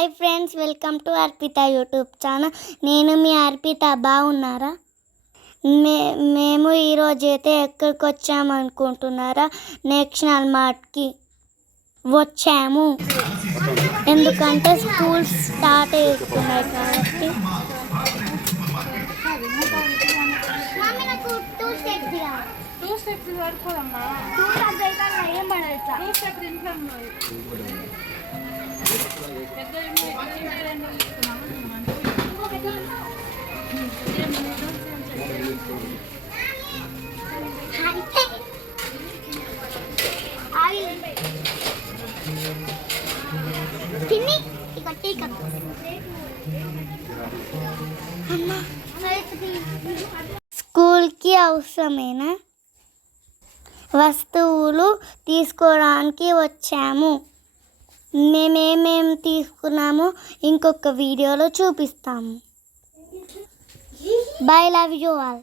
Hi friends, welcome to Arpita YouTube channel. నేను మీ అర్పిత. బాగున్నారా? మేము ఈరోజు అయితే ఎక్కడికి వచ్చామనుకుంటున్నారా? నేషనల్ మార్ట్కి వచ్చాము. ఎందుకంటే స్కూల్స్ స్టార్ట్ అవుతున్నాయి కాబట్టి. స్కూల్కి అవసరమైన వస్తువులు తీసుకోవడానికి వచ్చాము. మేమేమేమి తీసుకున్నామో ఇంకొక వీడియోలో చూపిస్తాము. By, love you all.